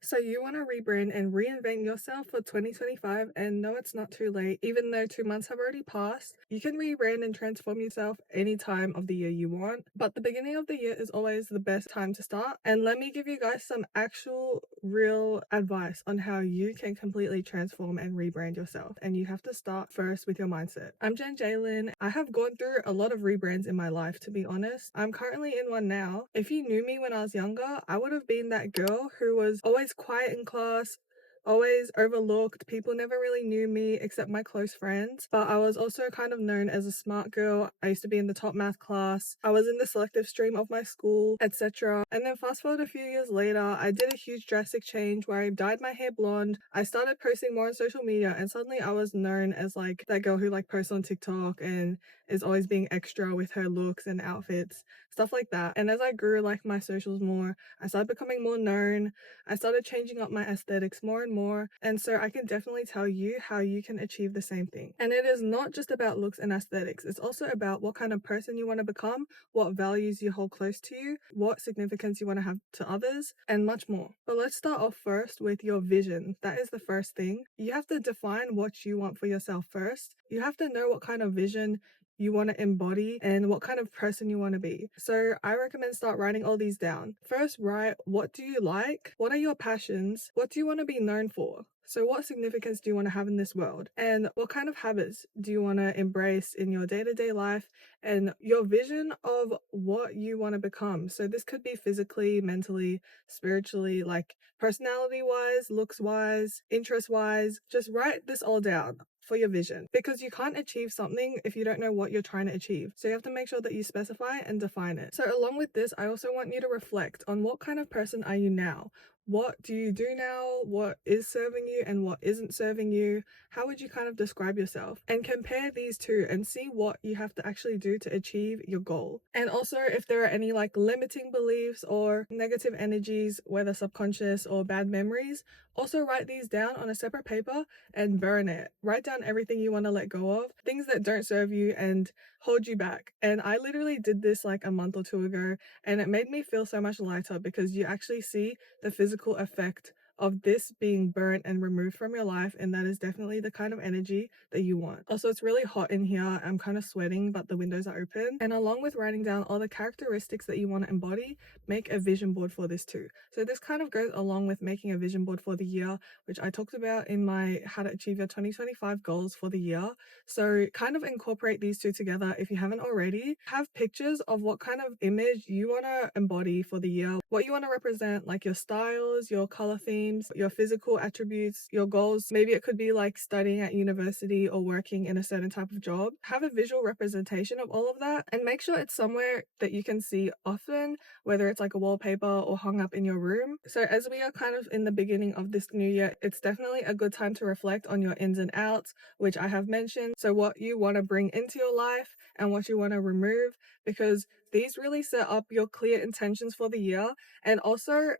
So you want to rebrand and reinvent yourself for 2025, and no, it's not too late. Even though 2 months have already passed, you can rebrand and transform yourself any time of the year you want. But the beginning of the year is always the best time to start. And let me give you guys some actual real advice on how you can completely transform and rebrand yourself. And you have to start first with your mindset. I'm Jen Jalen. I have gone through a lot of rebrands in my life, to be honest. I'm currently in one now. If you knew me when I was younger, I would have been that girl who was always quiet in class, always overlooked. People never really knew me except my close friends. But I was also kind of known as a smart girl. I used to be in the top math class. I was in the selective stream of my school, etc. And then fast forward a few years later, I did a huge drastic change where I dyed my hair blonde. I started posting more on social media, and suddenly I was known as like that girl who like posts on TikTok and is always being extra with her looks and outfits, stuff like that. And as I grew like my socials more, I started becoming more known. I started changing up my aesthetics more and more. And so I can definitely tell you how you can achieve the same thing. And it is not just about looks and aesthetics. It's also about what kind of person you want to become, what values you hold close to you, what significance you want to have to others, and much more. But let's start off first with your vision. That is the first thing. You have to define what you want for yourself first. You have to know what kind of vision you want to embody and what kind of person you want to be. So I recommend start writing all these down. First, write what do you like? What are your passions? What do you want to be known for? So what significance do you want to have in this world? And what kind of habits do you want to embrace in your day-to-day life and your vision of what you want to become? So this could be physically, mentally, spiritually, like personality-wise, looks-wise, interest-wise. Just write this all down for your vision, because you can't achieve something if you don't know what you're trying to achieve. So you have to make sure that you specify and define it. So along with this, I also want you to reflect on what kind of person are you now? What do you do now? What is serving you and what isn't serving you? How would you kind of describe yourself? And compare these two and see what you have to actually do to achieve your goal. And also, if there are any like limiting beliefs or negative energies, whether subconscious or bad memories, also write these down on a separate paper and burn it. Write down everything you want to let go of, things that don't serve you and hold you back. And I literally did this like a month or two ago, and it made me feel so much lighter because you actually see the physical effect of this being burnt and removed from your life, and that is definitely the kind of energy that you want. Also, it's really hot in here. I'm kind of sweating, but the windows are open. And along with writing down all the characteristics that you want to embody, make a vision board for this too. So this kind of goes along with making a vision board for the year, which I talked about in my how to achieve your 2025 goals for the year. So kind of incorporate these two together if you haven't already. Have pictures of what kind of image you want to embody for the year, what you want to represent, like your styles, your color themes, your physical attributes, your goals. Maybe it could be like studying at university or working in a certain type of job. Have a visual representation of all of that and make sure it's somewhere that you can see often, whether it's like a wallpaper or hung up in your room. So as we are kind of in the beginning of this new year, it's definitely a good time to reflect on your ins and outs, which I have mentioned. So what you want to bring into your life and what you want to remove, because these really set up your clear intentions for the year and also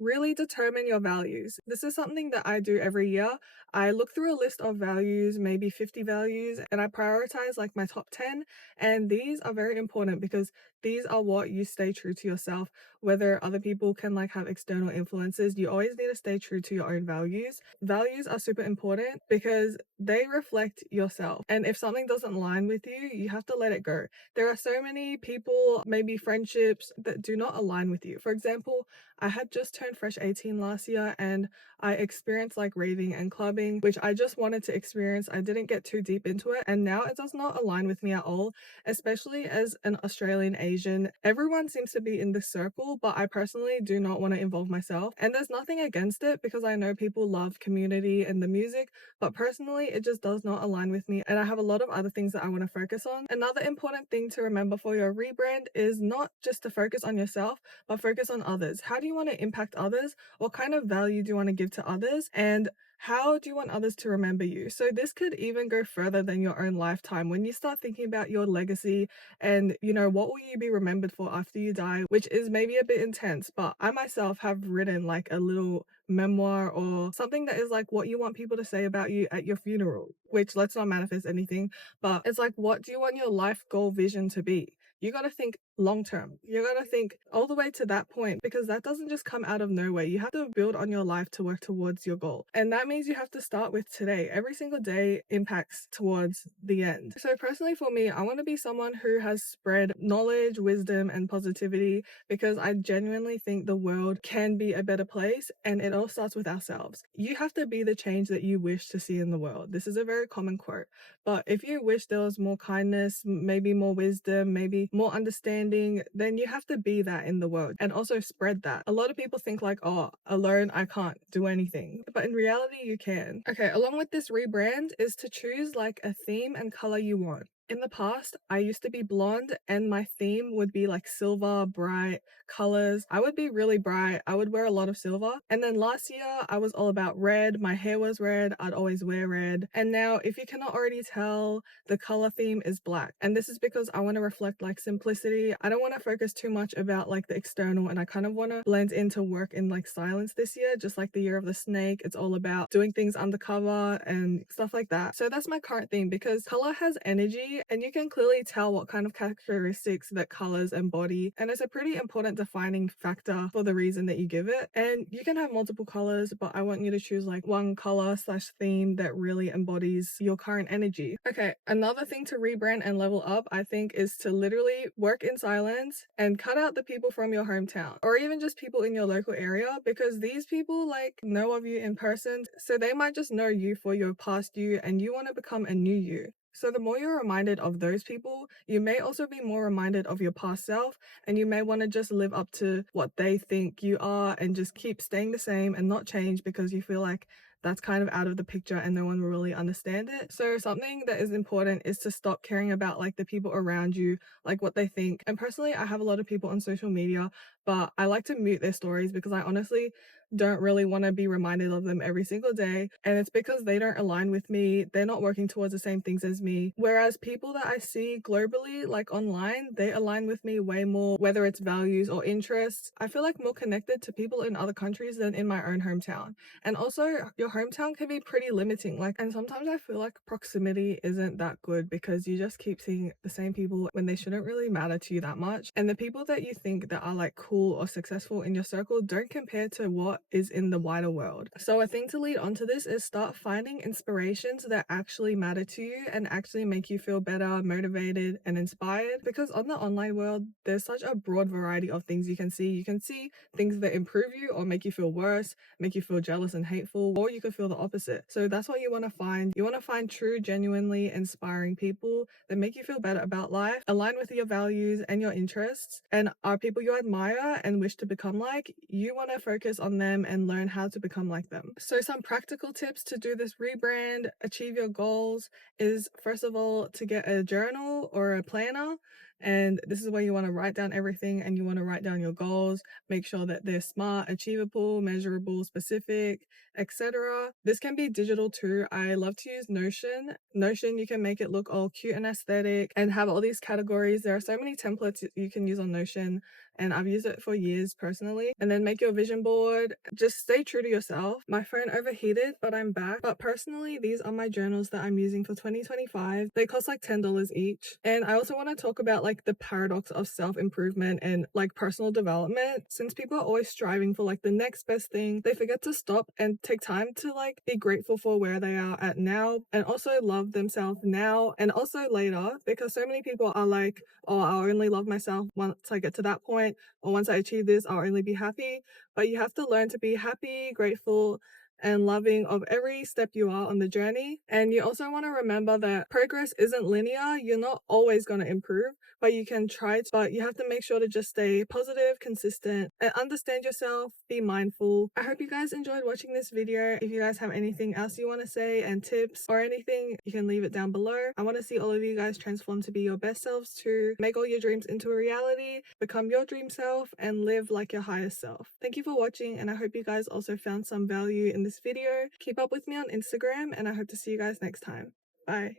really determine your values. This is something that I do every year. I look through a list of values, maybe 50 values, and I prioritize like my top 10. And these are very important because these are what you stay true to yourself. Whether other people can like have external influences, you always need to stay true to your own values. Values are super important because they reflect yourself. And if something doesn't align with you, you have to let it go. There are so many people, maybe friendships, that do not align with you. For example, I had just turned fresh 18 last year and I experienced like raving and clubbing, which I just wanted to experience. I didn't get too deep into it, and now it does not align with me at all, especially as an Australian Asian. Everyone seems to be in this circle, but I personally do not want to involve myself. And there's nothing against it because I know people love community and the music, but personally, it just does not align with me. And I have a lot of other things that I want to focus on. Another important thing to remember for your rebrand is not just to focus on yourself, but focus on others. How do you want to impact others? What kind of value do you want to give to others? And how do you want others to remember you? So this could even go further than your own lifetime. When you start thinking about your legacy and, what will you be remembered for after you die, which is maybe a bit intense, but I myself have written like a little memoir or something that is like what you want people to say about you at your funeral, which let's not manifest anything, but it's like, what do you want your life goal vision to be? You got to think long term. You gotta think all the way to that point because that doesn't just come out of nowhere. You have to build on your life to work towards your goal. And that means you have to start with today. Every single day impacts towards the end. So, personally, for me, I want to be someone who has spread knowledge, wisdom, and positivity because I genuinely think the world can be a better place and it all starts with ourselves. You have to be the change that you wish to see in the world. This is a very common quote. But if you wish there was more kindness, maybe more wisdom, maybe more understanding, then you have to be that in the world and also spread that. A lot of people think like, oh, alone I can't do anything. But in reality, you can. Okay, along with this rebrand is to choose like a theme and color you want. In the past, I used to be blonde and my theme would be like silver, bright colors. I would be really bright. I would wear a lot of silver. And then last year, I was all about red. My hair was red. I'd always wear red. And now, if you cannot already tell, the color theme is black. And this is because I want to reflect like simplicity. I don't want to focus too much about like the external and I kind of want to blend into work in like silence this year, just like the year of the snake. It's all about doing things undercover and stuff like that. So that's my current theme because color has energy and you can clearly tell what kind of characteristics that colors embody. And it's a pretty important defining factor for the reason that you give it. And you can have multiple colors, but I want you to choose like one color slash theme that really embodies your current energy. Okay, another thing to rebrand and level up, I think, is to literally work in silence and cut out the people from your hometown or even just people in your local area because these people like know of you in person. So they might just know you for your past you and you want to become a new you. So the more you're reminded of those people, you may also be more reminded of your past self and you may want to just live up to what they think you are and just keep staying the same and not change because you feel like that's kind of out of the picture and no one will really understand it. So something that is important is to stop caring about like the people around you, like what they think. And personally, I have a lot of people on social media, but I like to mute their stories because I honestly don't really want to be reminded of them every single day. And it's because they don't align with me. They're not working towards the same things as me. Whereas people that I see globally, like online, they align with me way more, whether it's values or interests. I feel like more connected to people in other countries than in my own hometown. And also, your hometown can be pretty limiting. And sometimes I feel like proximity isn't that good because you just keep seeing the same people when they shouldn't really matter to you that much. And the people that you think that are like cool or successful in your circle don't compare to what is in the wider world. So a thing to lead onto this is start finding inspirations that actually matter to you and actually make you feel better, motivated, and inspired. Because on the online world, there's such a broad variety of things you can see. You can see things that improve you or make you feel worse, make you feel jealous and hateful, or you could feel the opposite. So that's what you want to find. You want to find true, genuinely inspiring people that make you feel better about life, align with your values and your interests, and are people you admire and wish to become like. You want to focus on them and learn how to become like them. So some practical tips to do this rebrand, achieve your goals is first of all to get a journal or a planner. And this is where you want to write down everything and you want to write down your goals. Make sure that they're smart, achievable, measurable, specific, etc. This can be digital too. I love to use Notion. Notion, you can make it look all cute and aesthetic and have all these categories. There are so many templates you can use on Notion and I've used it for years personally. And then make your vision board. Just stay true to yourself. My phone overheated, but I'm back. But personally, these are my journals that I'm using for 2025. They cost like $10 each. And I also want to talk about like the paradox of self-improvement and like personal development. Since people are always striving for like the next best thing, they forget to stop and take time to like be grateful for where they are at now and also love themselves now and also later because so many people are like, oh, I'll only love myself once I get to that point or once I achieve this, I'll only be happy. But you have to learn to be happy, grateful, and loving of every step you are on the journey. And you also want to remember that progress isn't linear. You're not always going to improve, but you can try to, but you have to make sure to just stay positive, consistent, and understand yourself, be mindful. I hope you guys enjoyed watching this video. If you guys have anything else you want to say and tips or anything, you can leave it down below. I want to see all of you guys transform to be your best selves to make all your dreams into a reality, become your dream self, and live like your highest self. Thank you for watching, and I hope you guys also found some value in this video. Keep up with me on Instagram, and I hope to see you guys next time. Bye.